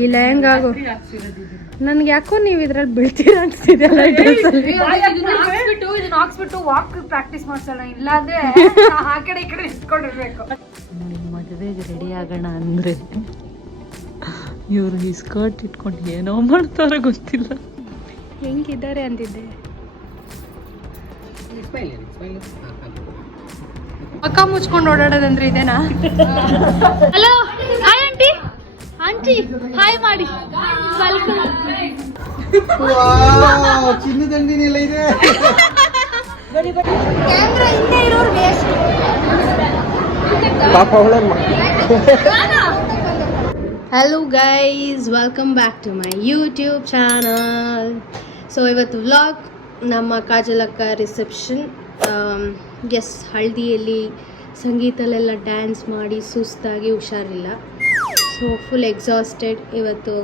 ಈ ಲೆಹಂಗಾಗು ನನ್ಗೆ ಯಾಕೋ ನೀವು ಇದ್ರಲ್ಲಿ ಬೀಳ್ತೀರಾ ಅನ್ಸ್ತಿದೆಲ್ಲ ಇದನ್ನ ಹಾಕ್ಸ್ಬಿಟ್ಟು ವಾಕ್ ಪ್ರಾಕ್ಟೀಸ್ ಮಾಡ್ಸೋಣ, ಇಲ್ಲ ಅಂದ್ರೆ ಆ ಕಡೆ ಈ ಕಡೆ ಇಟ್ಕೊಂಡಿರ್ಬೇಕು. ಮದುವೆಗೆ ರೆಡಿ ಆಗೋಣ ಅಂದ್ರೆ ಇವರು ಈ ಸ್ಕರ್ಟ್ ಇಟ್ಕೊಂಡು ಏನೋ ಮಾಡ್ತಾರ ಗೊತ್ತಿಲ್ಲ. ಹೆಂಗಿದ್ದಾರೆ ಅಂತಿದ್ದೆ. ಅಕ್ಕ ಮುಚ್ಕೊಂಡು ಓಡಾಡೋದಂದ್ರೆ ಇದೇನಾ? Hello, hi aunty. Aunty hi ಮಾಡಿ. ಚಿನ್ನದಂಡಿನೆಲ್ಲ ಇದೆ. ಕ್ಯಾಮ್ರಾ ಹಿಂದೆ ಇರೋರು waste. Hello guys, welcome back to my YouTube channel. So ಇವತ್ತು ವ್ಲಾಗ್ ನಮ್ಮ ಕಾಜಲಕ್ಕ ರಿಸೆಪ್ಷನ್. ಎಸ್, ಹಳದಿಯಲ್ಲಿ ಸಂಗೀತಲೆಲ್ಲ ಡ್ಯಾನ್ಸ್ ಮಾಡಿ ಸುಸ್ತಾಗಿ ಹುಷಾರಿಲ್ಲ. So full exhausted. ಇವತ್ತು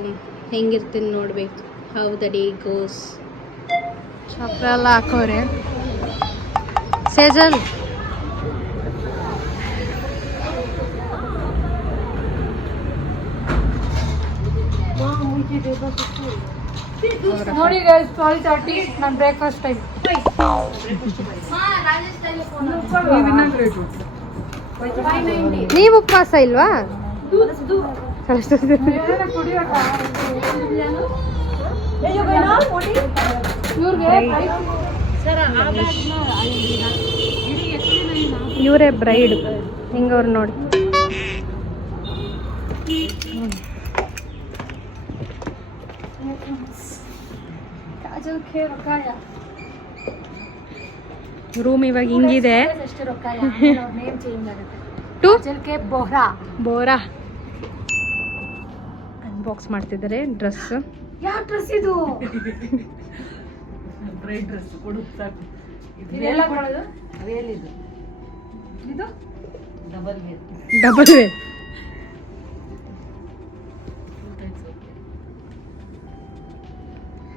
ಹೆಂಗಿರ್ತೀನಿ ನೋಡ್ಬೇಕು. How the day goes. ಚಪ್ರ ಎಲ್ಲ ಹಾಕೋರೆ. ಸೇಜಲ್ ನೋಡಿ ಗೈಸ್, 12:30 ನನ್ನ ಬ್ರೇಕ್ಫಾಸ್ಟ್ ಟೈಮ್. ನೀವು ಉಪವಾಸ ಇಲ್ವಾ? ಇವರೇ ಬ್ರೈಡ್. ಹಿಂಗವ್ರು ನೋಡಿ. ರೂಮ್ ಇವಾಗ ಹಿಂಗಿದೆ. ಬೋರಾ ಅನ್ಬಾಕ್ಸ್ ಮಾಡ್ತಿದ್ದಾರೆ ಡ್ರೆಸ್. ಯಾವ ಡ್ರೆಸ್ ಇದು? ಬ್ರೈಡ್ ಡ್ರೆಸ್ ಕೊಡು ಸಾಕು. ಇದೆಲ್ಲ ಕೊಡೋದು ಅದೇನಿದು? ಇದು ಡಬಲ್ ವೇರ್.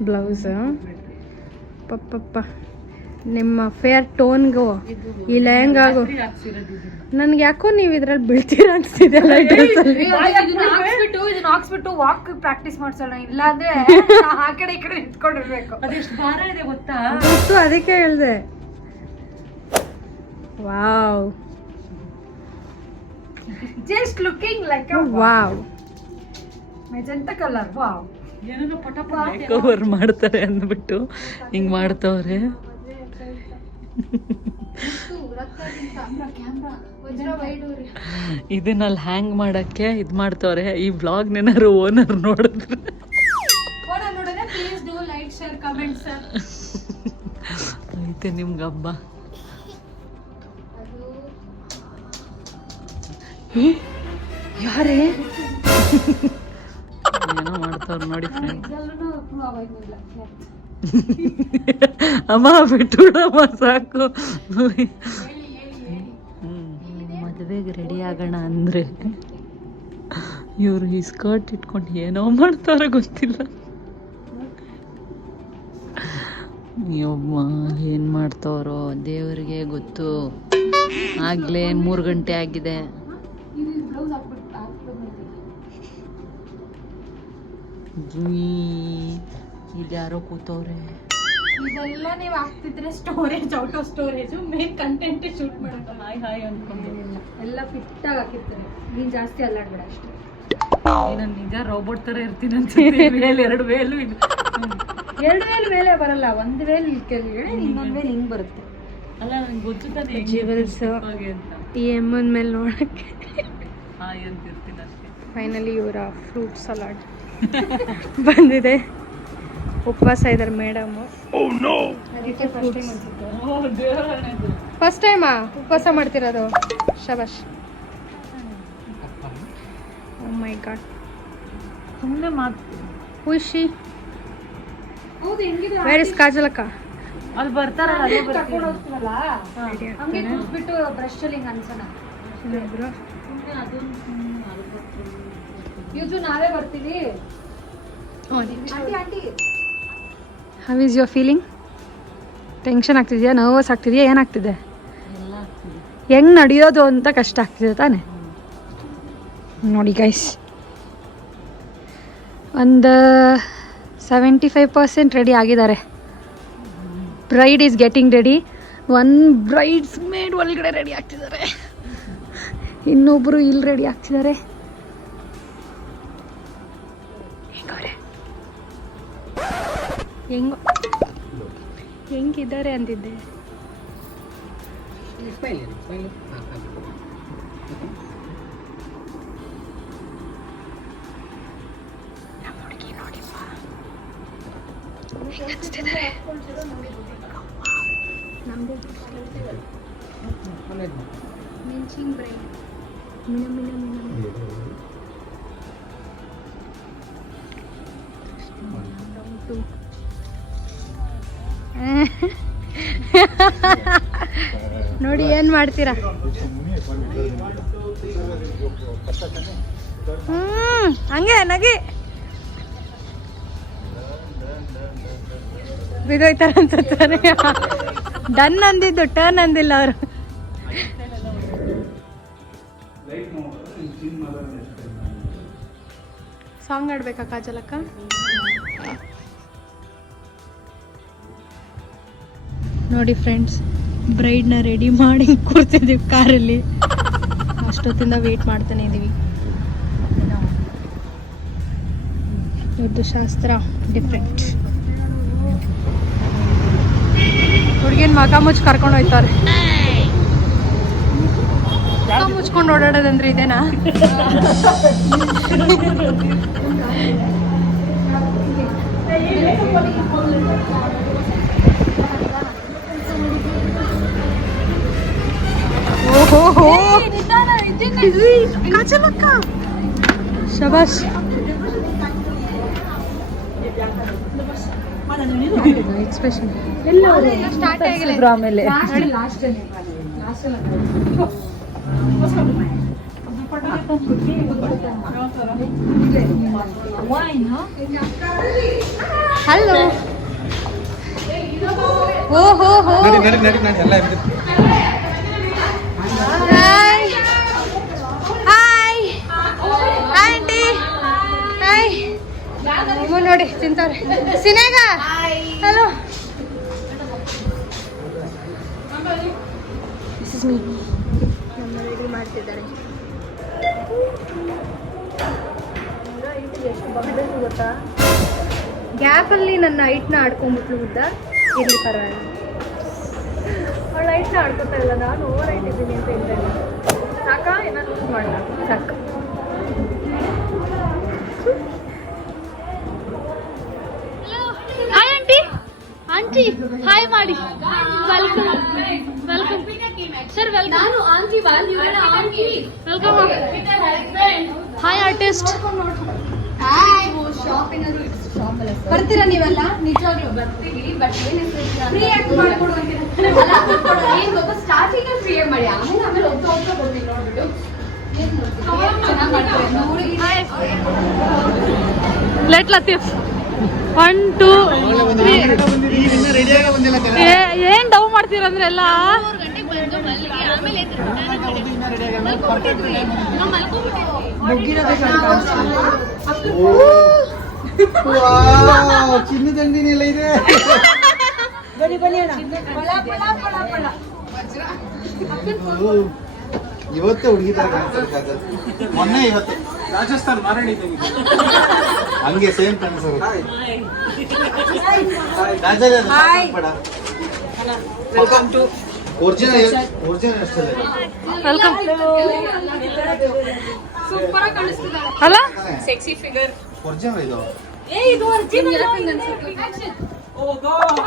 ಬ್ಲೌಸ್. ಪಪ್ಪ ನಿಮ್ಮ ಫೇರ್ ಟೋನ್ಗೂ ಈ ಲೆಹಂಗಾಗು ನನ್ಗೆ ಯಾಕೋ ನೀವು ಇದ್ರಲ್ಲಿ ಬೀಳ್ತೀರಾ ಅನ್ಸ್ತಿದೆಲ್ಲ. ಇದನ್ನ ಹಾಕ್ಸ್ಬಿಟ್ಟು ವಾಕ್ ಪ್ರಾಕ್ಟೀಸ್ ಮಾಡ್ಸೋಣ, ಇಲ್ಲ ಅಂದ್ರೆ ಆ ಕಡೆ ಈ ಕಡೆ ಇಟ್ಕೊಂಡಿರ್ಬೇಕು. ಅದೆಷ್ಟು ಭಾರ ಇದೆ ಗೊತ್ತಾ? ಗೊತ್ತು, ಅದಕ್ಕೆ ಹೇಳ್ದೆ. Wow, just looking like a wow. Magenta colour. Wow, ಏನೇನೋ ಕವರ್ ಮಾಡ್ತಾರೆ ಅಂದ್ಬಿಟ್ಟು ಹಿಂಗ್ ಮಾಡ್ತವ್ರೆ. ಇದನ್ನಲ್ಲಿ ಹ್ಯಾಂಗ್ ಮಾಡಕ್ಕೆ ಇದ್ ಮಾಡ್ತವ್ರೆ. ಈ ಬ್ಲಾಗ್ ಏನಾರು ಓನರ್ ನೋಡಿದ್ರೆ please do like, share, comment sir. ಐತೆ ನಿಮ್ಗೆ ಹಬ್ಬ. ಯಾರೇ ಏನೋ ಮಾಡ್ತಾವ್ರ ನೋಡಿ ಫ್ರೆಂಡ್ಸ್. ಅಮ್ಮ ಬಿಟ್ಟುಬಿಡಮ್ಮ ಸಾಕು. ಮದುವೆಗೆ ರೆಡಿ ಆಗೋಣ ಅಂದ್ರೆ ಇವರು ಈ ಸ್ಕರ್ಟ್ ಇಟ್ಕೊಂಡು ಏನೋ ಮಾಡ್ತಾರ ಗೊತ್ತಿಲ್ಲ. ಅಯ್ಯಮ್ಮ ಏನ್ ಮಾಡ್ತಾವ್ರೋ ದೇವ್ರಿಗೆ ಗೊತ್ತು. ಆಗ್ಲೇ 3 ಗಂಟೆ ಆಗಿದೆ. ಇಲ್ಲಿ ಯಾರೋ ಕೂತವ್ರೆ. ಇದೆಲ್ಲ ನೀವು ಹಾಕ್ತಿದ್ರೆ storage, out of storage, main content shoot ಮಾಡೋದು. ಹಾಯ್ ಅನ್ಕೊಂಡು ಎಲ್ಲ ಫಿಟ್ ಆಗಿ ಹಾಕಿರ್ತಾರೆ. ನೀನ್ ಜಾಸ್ತಿ ಅಲ್ಲಾಡ್ಬೇಡ ಅಷ್ಟೇ. ನಾನು ನಿಜ ರೋಬೋಟ್ ತರ ಇರ್ತೀನಿ ಅನ್ಸುತ್ತೆ. ವೇಲ್ 2 ವೇಲು. 2 ವೇಲ್ ಮೇಲೆ ಬರಲ್ಲ, 1 ವೇಲ್ ಕೆಳಗೆ, ಇನ್ನೊಂದು ವೇಲ್ ಹಿಂಗ್ ಬರುತ್ತೆ. ಅಲ್ಲ ನಂಗೆ ಗೊತ್ತು ತಾನೆ ಜ್ಯುವೆಲ್ಸ್ ಈ ಎಮ್ಮನ್ ಮೇಲೆ ನೋಡಕ್ಕೆ. ಹಾಯ್ ಅಂತಿರ್ತೀನಿ ಅಷ್ಟೇ. ಫೈನಲಿ ಇವರ ಫ್ರೂಟ್ ಸಲಾಡ್ ಬಂದಿದೆ. ಉಪವಾಸ ಇದ್ದಾರೆ ಮೇಡಮ್. ಅದಕ್ಕೆ ಫಸ್ಟ್ ಟೈಮ್ ಅನ್ಸುತ್ತೆ. ಫಸ್ಟ್ ಟೈಮಾ ಉಪವಾಸ ಮಾಡ್ತಿರೋದು? ಶಬಾಷ್. Oh my God. ಸುಮ್ಮನೆ ಮಾತು. ಖುಷಿ. ಹೌದು, ಹೆಂಗಿದೆ? ವೇರ್ ಇಸ್ ಕಾಜಲಕ್ಕ? ಅಲ್ಲಿ ಬರ್ತಾರಲ್ಲ ಅಲ್ಲೇ ಬರ್ತೀನಿ. ಕರ್ಕೊಂಡು ಹೋಗ್ತೀವಲ್ಲ, ಹಂಗೆ ಕೂತ್ಬಿಟ್ಟು ಬ್ರಷ್ ಅಲ್ಲಿ ಹಿಂಗ್ ಅನ್ಸೋಣ. ಯೂಸು ನಾವೇ ಬರ್ತೀವಿ. Aunty how is your feeling? Tension ಆಗ್ತಿದೆಯಾ, ನರ್ವಸ್ ಆಗ್ತಿದೆಯಾ, ಏನಾಗ್ತಿದೆ? ಹೆಂಗ್ ನಡೆಯೋದು ಅಂತ ಕಷ್ಟ ಆಗ್ತಿದೆ ತಾನೆ. ನೋಡಿ ಗೈಸ್, ಒಂದು 75% ರೆಡಿ ಆಗಿದ್ದಾರೆ. Bride is getting ready. One Bryde's made ಒಳಗಡೆ ರೆಡಿ ಆಗ್ತಿದ್ದಾರೆ, ಇನ್ನೊಬ್ಬರು ಇಲ್ಲಿ ರೆಡಿ ಆಗ್ತಿದ್ದಾರೆ. ಹೆಂಗಿದ್ದಾರೆ ಅಂತಿದ್ದೆ. ನೋಡಿ ಏನ್ ಮಾಡ್ತೀರಾ. ಹಂಗೆ ನಗಿ ಬಿದೋಯ್ತಾರ ಅನ್ಸುತ್ತಾರೆ. ಡನ್ ಅಂದಿದ್ದು ಟರ್ನ್ ಅಂದಿಲ್ಲ ಅವರು. ಸಾಂಗ್ ಆಡ್ಬೇಕಾ ಕಾಜಲಕ್ಕ? ನೋಡಿ ಫ್ರೆಂಡ್ಸ್, ಬ್ರೈಡ್ನ ರೆಡಿ ಮಾಡಿ ಕೂರ್ತಿದ್ದೀವಿ ಕಾರಲ್ಲಿ. ಅಷ್ಟೊತ್ತಿಂದ ವೇಟ್ ಮಾಡ್ತಾನೆ ಇದ್ದೀವಿ. ಇವತ್ತು ಶಾಸ್ತ್ರ ಡಿಫ್ರೆಂಟ್. ಹುಡುಗಿನ ಮಗ ಮುಚ್ಚಿ ಕರ್ಕೊಂಡು ಹೋಯ್ತಾರೆ. ಮಗ ಮುಚ್ಕೊಂಡು ಓಡಾಡೋದಂದ್ರೆ ಇದೇನಾ? ಓಹೋ ಶಬಾಷ್. ಎಕ್ಸ್ಪ್ರೆಷನ್ ಸ್ಟಾರ್ಟ್ ಆಗಿಲ್ಲ ಆಮೇಲೆ. ಹಲೋ. ಓಹೋ ಹಾಯ್ ಹಾಯ್ ಆಂಟಿ ಹಾಯ್. ನೋಡಿ ತಿಂತಾರೆ. ಸಿನೇಗ ಹಲೋ. This is me. ನಮ್ಮ ರೆಡಿ ಮಾಡ್ತಿದ್ದಾರೆ. ಗೊತ್ತಾ, ಗ್ಯಾಪಲ್ಲಿ ನನ್ನ ಹೈಟ್ನ ಆಡ್ಕೊಂಡ್ಬಿಟ್ಲು ಉದ್ದ. ಇರಲಿ ಪರವಾಗಿಲ್ಲ, ಅವಳ ಹೈಟ್ನ ಆಡ್ಕೊತಾ ಇಲ್ಲ. ನಾನು ಓವರ್ ಹೈಟ್ ಇದ್ದೀನಿ ಅಂತ ಹೇಳ್ತಾ ಇಲ್ಲ. ಸಾಕಾ ಏನಾದ್ರು ಯೂಸ್ ಮಾಡಲ್ಲ? ಸಾಕು. Hi aunty. ಆಂಟಿ ಹಾಯ್ ಮಾಡಿ. Welcome welcome sir. ವೆಲ್ಕಮ್. ನಾನು ಆಂಟಿ ವೆಲ್ಕಮ್. Hi artist. ಬರ್ತೀರಾ ನೀವೆಲ್ಲ? ನಿಜವಾಗ್ಲೂ ಬರ್ತೀವಿ. ಬಟ್ ಫ್ರೀ ಆಗಿ ಮಾಡ್ಕೊಡು. ಏನ್ ಗೊತ್ತಾ, ಸ್ಟಾರ್ಟಿಂಗ್ ಫ್ರೀ ಆಗಿ ಮಾಡಿ, ಆಮೇಲೆ ಹೋಗ್ತಾ ಬರ್ತೀವಿ. ನೋಡ್ಬಿಟ್ಟು ಲೆಟ್ ಲತೀಫ್ 1 2 ಏನ್ ಡೌ ಮಾಡ್ತೀರಂದ್ರೆ ಎಲ್ಲ ಚಿನ್ನದಂಡಿನೆಲ್ಲ ಇದೆ. ಇವತ್ತೇ ಹುಡುಗಿದ್ದಾರೆ ಮೊನ್ನೆ ಇವತ್ತು ರಾಜಸ್ಥಾನ್ ಮಾರಾಣಿ ಹಂಗೆ ಸೇಮ್ ಕಾಣಿಸೋದು. ವೆಲ್ಕಮ್ ಟು ಒರಿಜಿನಲ್ ಅಷ್ಟೇ. ವೆಲ್ಕಮ್. ಸೂಪರ್ ಆಗಿ ಕಾಣಿಸ್ತಿದ್ದಾಳೆ ಅಲ್ಲ? Sexy figure. ಒರಿಜಿನಲ್ ಇದು. ಇದು ಒರಿಜಿನಲ್ ಆಕ್ಷನ್. ಓ ಗಾಡ್.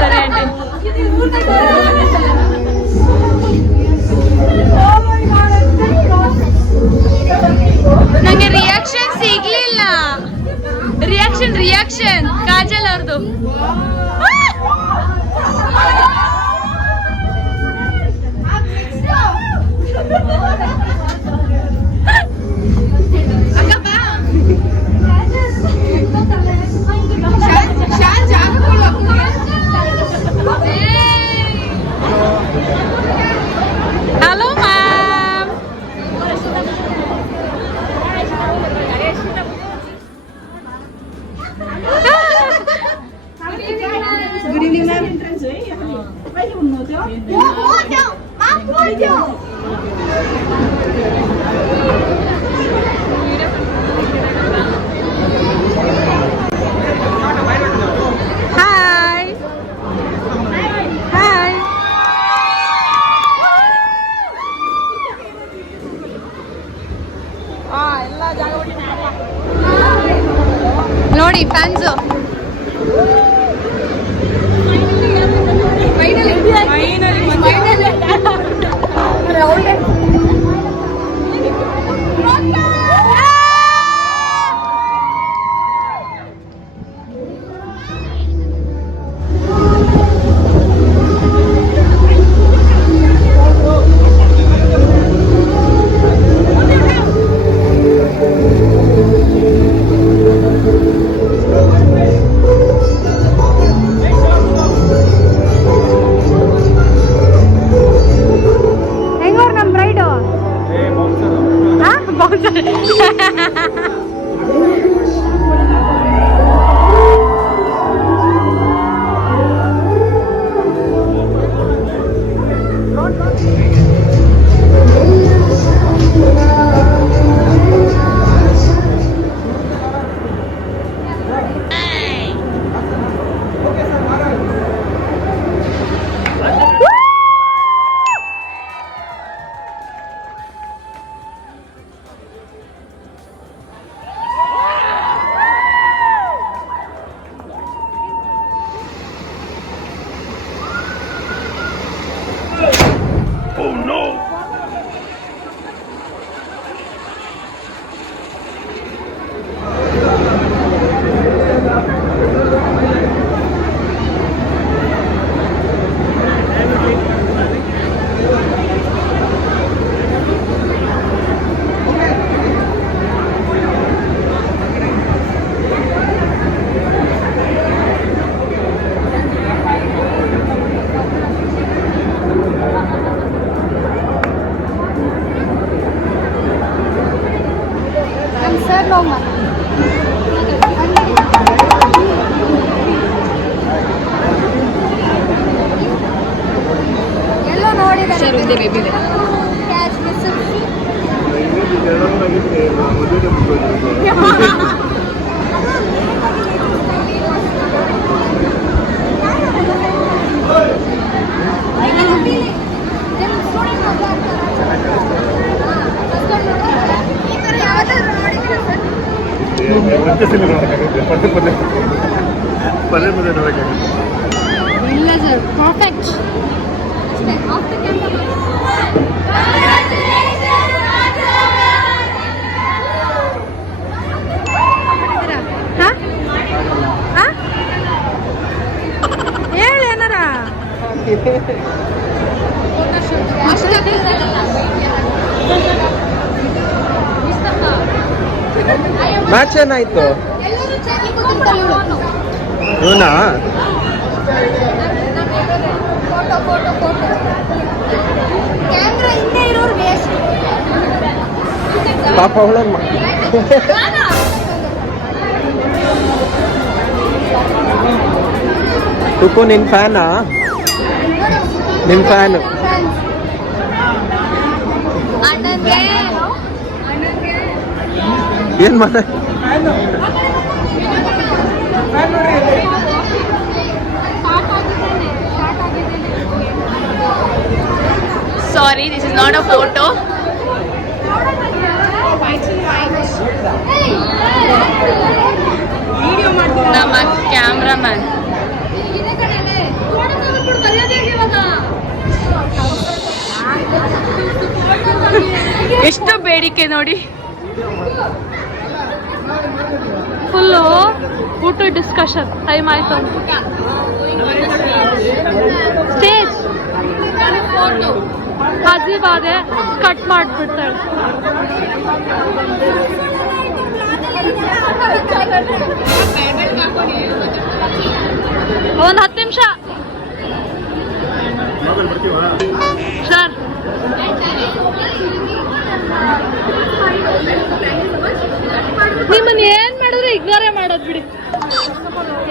ಸರಿ ಆಂಟಿ. ನಂಗೆ ರಿಯಾಕ್ಷನ್ ಸಿಗ್ಲಿಲ್ಲ. ರಿಯಾಕ್ಷನ್ ಕಾಜಲ್ ಅವ್ರದ್ದು. Hi hi. ನೋಡಿ ಫ್ಯಾನ್ಸು. ಹೆಂಗೋರ್ ನಮ್ ಬ್ರೈಡು ಸರ್ ನೋವು ಎಲ್ಲೋ ನೋಡಿದ್ದಾರೆ. ಇಲ್ಲ ಸರ್ ಪರ್ಫೆಕ್ಟ್. ಹೇಳಿ ಏನಾರ ಮ್ಯಾಚ್ ಏನಾಯ್ತು? ಇವನಾ ಪಾಪ ಅವಳಮ್ಮ ತುಕು ನಿನ್ ಫ್ಯಾನಾ? ನಿನ್ ಫ್ಯಾನ್ ಏನ್ ಮಾಡ Sorry, this is not a photo. ನಮ್ಮ ಕ್ಯಾಮ್ರಾಮನ್ ಎಷ್ಟು ಬೇಡಿಕೆ ನೋಡಿ. ಫುಲ್ಲು ಊಟ ಡಿಸ್ಕಷನ್ ಟೈಮ್ ಆಯ್ತು. ಸ್ಟೇಜ್ ಅಜೀಬಾದೆ ಕಟ್ ಮಾಡಿಬಿಡ್ತಾಳೆ. ಒಂದು 10 ನಿಮಿಷ ಸರ್. ನಿಮ್ಮನ್ನ ಏನ್ ಮಾಡಿದ್ರೆ ಇಗ್ನೋರೇ ಮಾಡೋದು ಬಿಡಿ.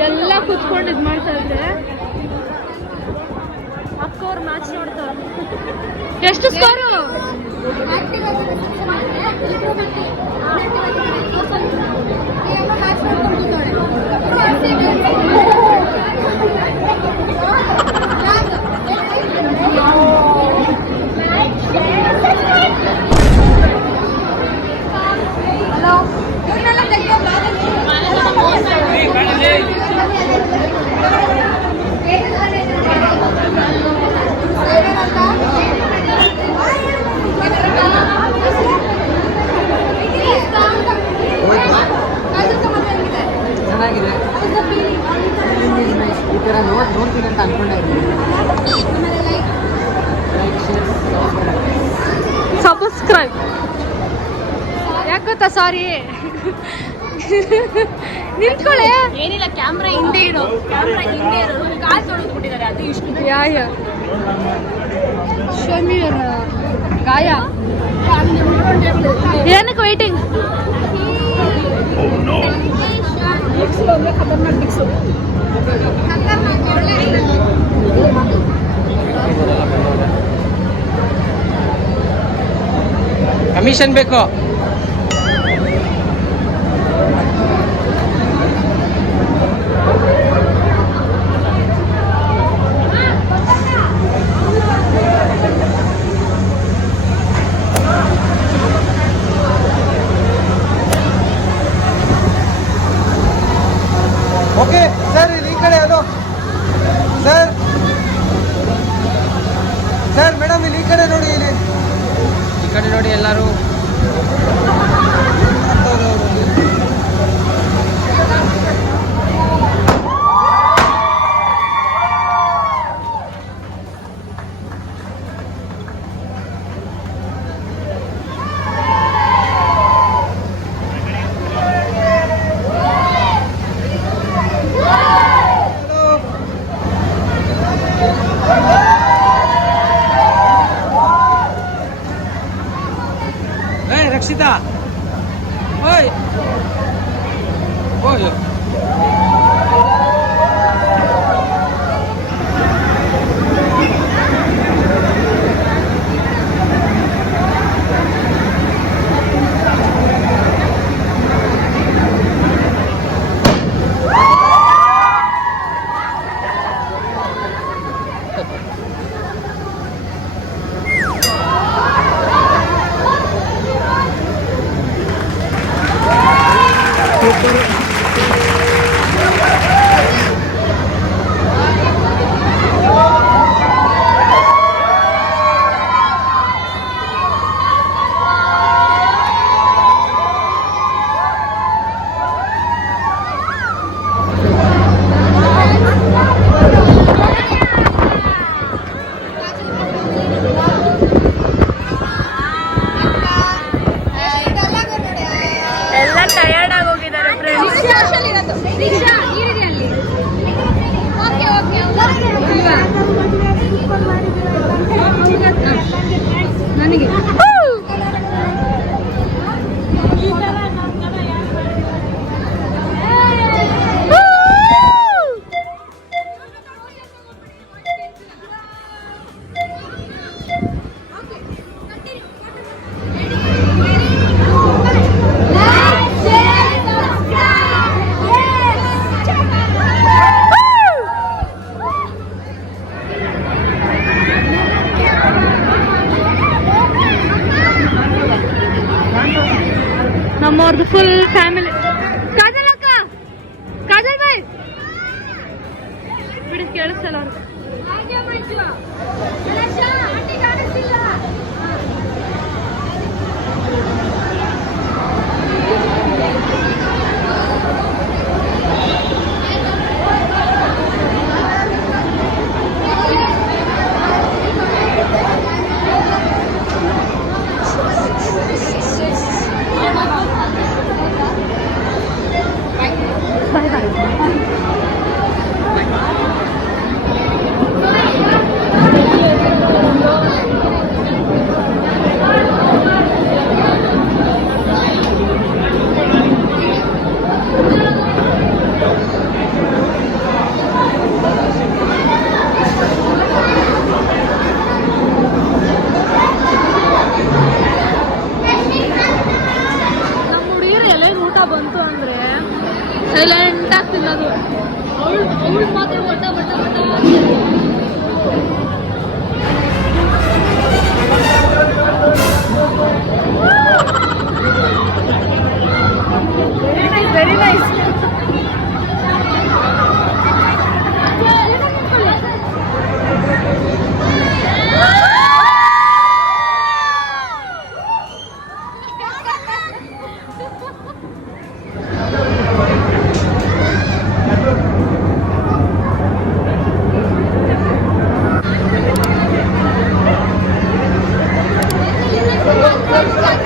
ಎಲ್ಲ ಕುತ್ಕೊಂಡು ಇದು ಮಾಡ್ತಾ ಇದ್ರೆ ಅಕ್ಕೋ ಸ್ಕೋರ್ ಮ್ಯಾಚ್ ನೋಡ್ತಾರ. ಎಷ್ಟು ಸ್ಕೋರು? ಚೆನ್ನಾಗಿದೆ. ಈ ಥರ ನೋಡ್ತೀನಿ ಅಂತ ಅನ್ಕೊಂಡೆ. ಸಬ್ಸ್ಕ್ರೈಬ್. ಯಾಕೆ ಗೊತ್ತಾ? ಸಾರಿ, ನಿಂತ್ಕೊಳ್ಳೆ. ಏನಿಲ್ಲ, ಕ್ಯಾಮ್ರಾ ಹಿಂದೆ ಇಡು. ಕ್ಯಾಮ್ರಾ ಹಿಂದೆ ಇರೋದು ಕಾಲ್ ತೊಳೆದ್ಬಿಟ್ಟಿದ್ದಾರೆ. ಅದು ಇಷ್ಟು ಯಾಯ ಶಮೀರ್ ಗಾಯ ಏನಕ್ಕೆ ವೈಟಿಂಗ್? ಕಮಿಷನ್ ಬೇಕು. ಓಕೆ ಸರ್, ಈ ಕಡೆ ಅದು ಸರ್. ಸರ್ ಮೇಡಮ್, ಇಲ್ಲಿ ಈ ಕಡೆ ನೋಡಿ, ಇಲ್ಲಿ ಈ ಕಡೆ ನೋಡಿ ಎಲ್ಲರೂ. ರಕ್ಷಿತಾ, ಓಯ್ ಓಯ್ ಎಲ್ಲ ಟಯರ್ಡ್ ಆಗೋಗಿದ್ದಾರೆ ಫ್ರೆಂಡ್ಸ್. ನನಗೆ ನಮ್ಮವ್ರದ್ದು ಫುಲ್ ಫ್ಯಾಮಿಲಿ. ಕಾಜಲ್ ಅಕ್ಕ, ಕಾಜಲ್ ಬಾಯ್ ಬಿಡಿ, ಕೇಳಿಸ್ತಲ್ಲ ಅವ್ರಿಗೆ. Thank you.